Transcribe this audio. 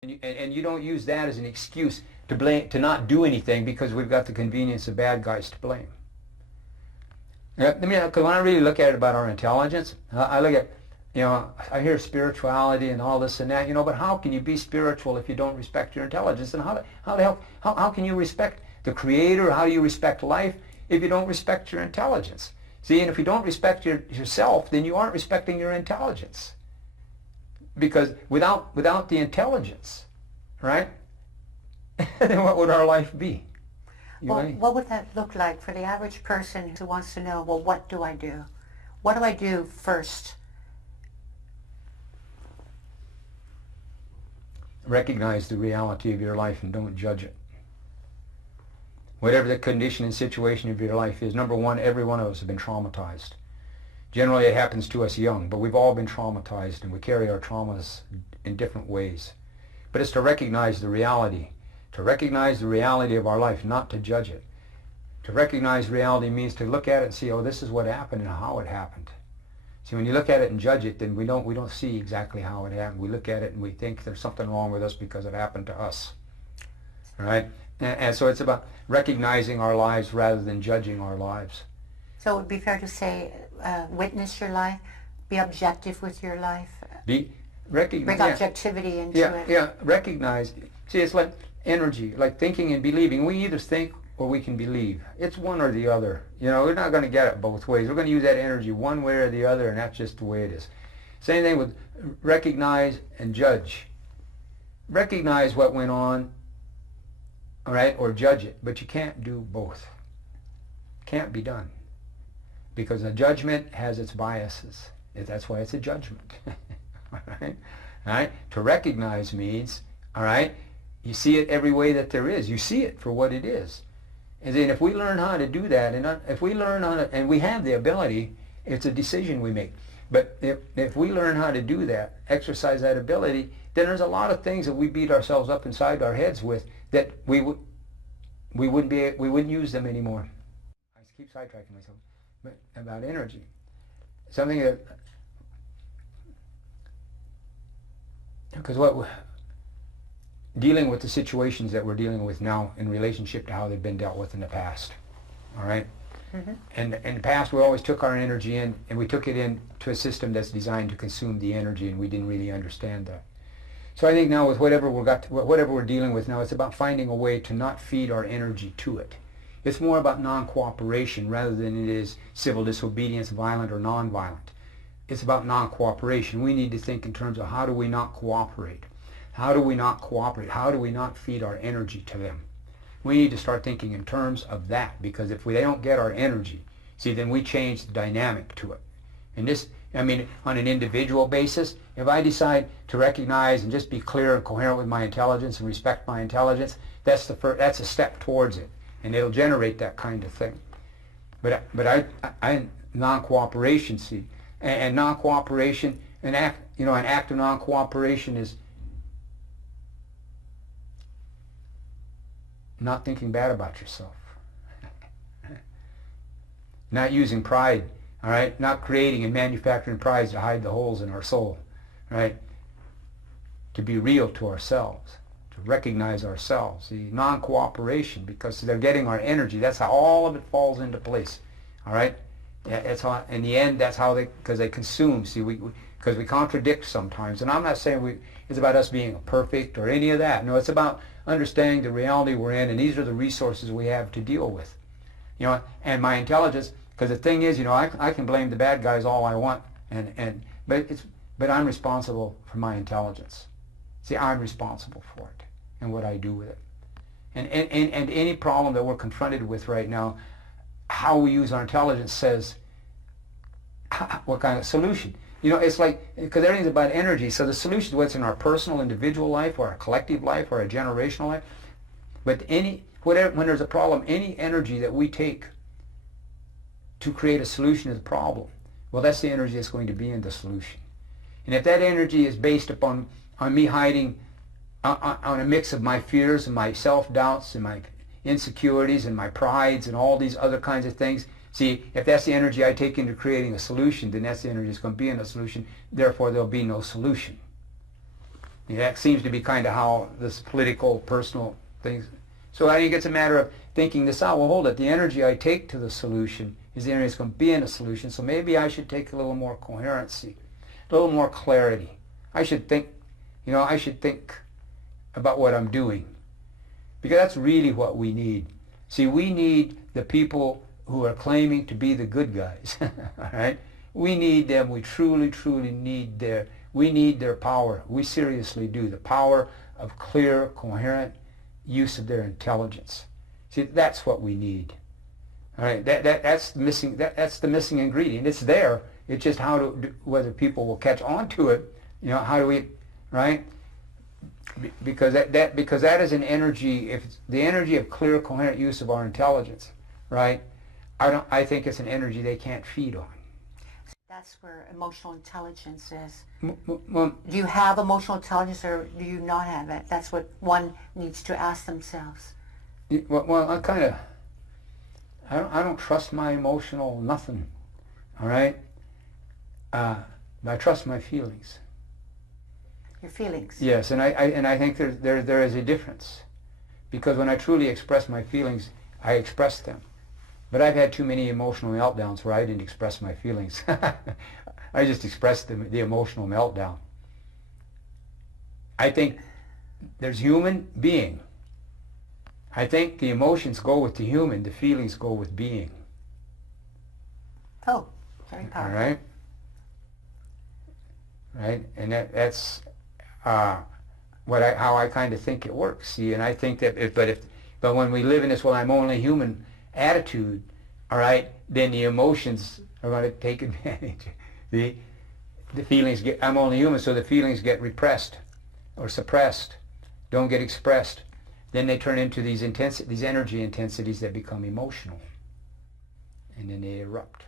And you don't use that as an excuse to blame, to not do anything because we've got the convenience of bad guys to blame. Because when I really look at it about our intelligence, I look at, I hear spirituality and all this and that, but how can you be spiritual if you don't respect your intelligence? And how can you respect the Creator? How do you respect life if you don't respect your intelligence? See, and if you don't respect yourself, then you aren't respecting your intelligence. Because without the intelligence, right, then what would our life be? Well, what would that look like for the average person who wants to know, well, what do I do? What do I do first? Recognize the reality of your life and don't judge it. Whatever the condition and situation of your life is, number one, every one of us have been traumatized. Generally it happens to us young, but we've all been traumatized and we carry our traumas in different ways. But it's to recognize the reality. To recognize the reality of our life, not to judge it. To recognize reality means to look at it and see, oh, this is what happened and how it happened. See, when you look at it and judge it, then we don't see exactly how it happened. We look at it and we think there's something wrong with us because it happened to us. Right? And so it's about recognizing our lives rather than judging our lives. So it would be fair to say, witness your life, be objective with your life, bring objectivity into it. Yeah, recognize. See, it's like energy, like thinking and believing. We either think or we can believe. It's one or the other. We're not going to get it both ways. We're going to use that energy one way or the other, and that's just the way it is. Same thing with recognize and judge. Recognize what went on, all right, or judge it, but you can't do both. Can't be done. Because a judgment has its biases. That's why it's a judgment. All right? All right? To recognize means, all right, you see it every way that there is. You see it for what it is. And then if we learn how to do that, and if we learn how to, and we have the ability, it's a decision we make. But if we learn how to do that, exercise that ability, then there's a lot of things that we beat ourselves up inside our heads with that we wouldn't use them anymore. I keep sidetracking myself. But about energy, something that, because dealing with the situations that we're dealing with now in relationship to how they've been dealt with in the past, all right? Mm-hmm. And in the past we always took our energy in and we took it into a system that's designed to consume the energy, and we didn't really understand that. So I think now with whatever we're dealing with now, it's about finding a way to not feed our energy to it. It's more about non-cooperation rather than it is civil disobedience, violent or non-violent. It's about non-cooperation. We need to think in terms of how do we not cooperate? How do we not cooperate? How do we not feed our energy to them? We need to start thinking in terms of that, because if they don't get our energy, see, then we change the dynamic to it. And this, on an individual basis, if I decide to recognize and just be clear and coherent with my intelligence and respect my intelligence, that's a step towards it. And it'll generate that kind of thing. But I non-cooperation, see, and non-cooperation, an act of non-cooperation is not thinking bad about yourself, not using pride, all right, not creating and manufacturing pride to hide the holes in our soul, right, to be real to ourselves. Recognize ourselves, the non-cooperation, because they're getting our energy. That's how all of it falls into place. All right, that's how. In the end, that's how because they consume. See, because we contradict sometimes, and I'm not saying it's about us being perfect or any of that. No, it's about understanding the reality we're in, and these are the resources we have to deal with. And my intelligence. Because the thing is, I can blame the bad guys all I want, but I'm responsible for my intelligence. See, I'm responsible for it and what I do with it. And any problem that we're confronted with right now, how we use our intelligence says what kind of solution. It's like, because everything's about energy, so the solution is what's in our personal, individual life, or our collective life, or our generational life. But when there's a problem, any energy that we take to create a solution to the problem, well, that's the energy that's going to be in the solution. And if that energy is based upon me hiding on a mix of my fears and my self-doubts and my insecurities and my prides and all these other kinds of things, see, if that's the energy I take into creating a solution, then that's the energy that's going to be in a solution. Therefore, there'll be no solution. That seems to be kind of how this political, personal things. So I think it's a matter of thinking this out. Well, hold it. The energy I take to the solution is the energy that's going to be in a solution. So maybe I should take a little more coherency, a little more clarity. I should think, I should think about what I'm doing. Because that's really what we need. See, we need the people who are claiming to be the good guys. All right? We need them. We truly, truly need their power. We seriously do. The power of clear, coherent use of their intelligence. See, that's what we need. All right? That's the missing. That's the missing ingredient. It's there. It's just whether people will catch on to it. How do we, right? Because that is an energy. If it's the energy of clear, coherent use of our intelligence, right? I think it's an energy they can't feed on. That's where emotional intelligence is. Well, do you have emotional intelligence, or do you not have it? That's what one needs to ask themselves. Well, I don't trust my emotional nothing. All right. I trust my feelings. Your feelings. Yes, and I think there is a difference, because when I truly express my feelings, I express them. But I've had too many emotional meltdowns where I didn't express my feelings. I just expressed the emotional meltdown. I think there's human being. I think the emotions go with the human, the feelings go with being. Oh, very powerful. All right? Right? And that's how I kind of think it works. See, and I think that but when we live in this, well, I'm only human attitude, all right, then the emotions are going to take advantage. The feelings I'm only human, so the feelings get repressed or suppressed, don't get expressed. Then they turn into these energy intensities that become emotional, and then they erupt.